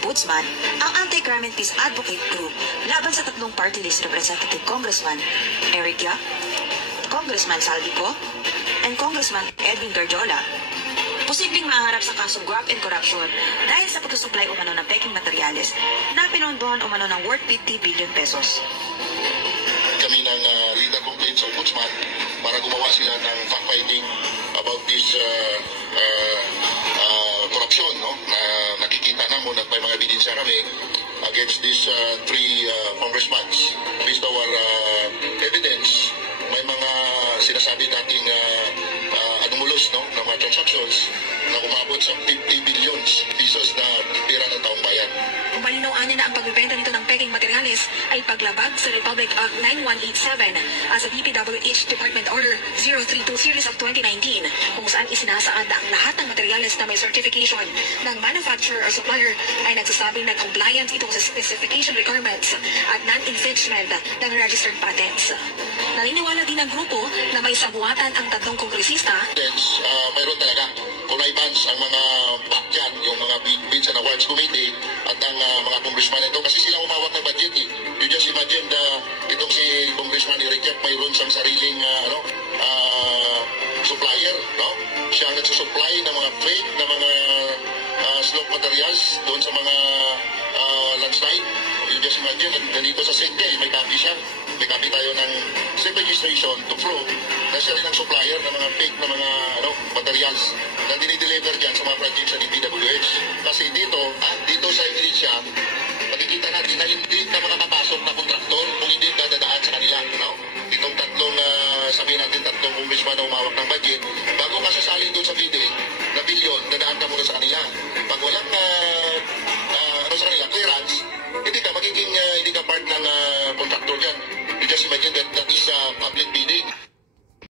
ombudsman ang Anti-Crime and Peace Advocate Group laban sa tatlong party list representative Congressman Eric Yap, Congressman Saldico, and Congressman Edwin Garjola. Posibleng maharap sa kasong graft and corruption dahil sa pagsusupply umano ng peking materyales na pinondohan umano ng worth 50 billion pesos. Kami ng leader complaint sa ombudsman para gumawa sila ng fact-finding about this corruption, no? Na nakikita namin at may mga ebidensya kami against these three congressmen. Based on our evidence, may mga sinasabi dating anumulos, no, ng mga transactions na umabot sa 50 billions pesos na pera ng taong bayan. Kung malinaw-anin na ang pagbebenta nito ng peking materyales ay paglabag sa Republic Act 9187 as a DPWH Department Order 032 Series of 2019 kung saan isinasaad na ang lahat ng materyales na may certification ng manufacturer or supplier ay nagsasabing na compliant ito sa specification requirements at non-infringement ng registered patents. Naniniwala din ang grupo na may sabuatan ang tatlong kongresista. Mayroon talaga connivance ang mga PAC dyan, yung mga Bids and Awards Committee at ang mga congressman ito kasi sila umawak ng budget eh. You just imagine itong si Congressman Eric Yap mayroon siyang sariling supplier, no? Siya ang nagsusupply ng mga fake na mga slop materials doon sa mga landslide. You just imagine, nandito sa Sengke, may copy siya. May copy tayo ng self-registration to prove na siya rin ang supplier ng mga fake na mga materials na dinideliver dyan sa mga projects sa DPWH. Kasi dito sa ebidensya, makikita natin na hindi ka makakapasok na kontraktor kung hindi ka dadaan sa kanila. No? Itong tatlong, sabihin natin tatlong congressman na umawak ng budget, bago ka sasali doon sa bidding na bilyon, dadaan ka muna sa kanila. Pag walang sa kanila, clearance, hindi ka magiging hindi ka part ng kontraktor dyan. You just imagine that is public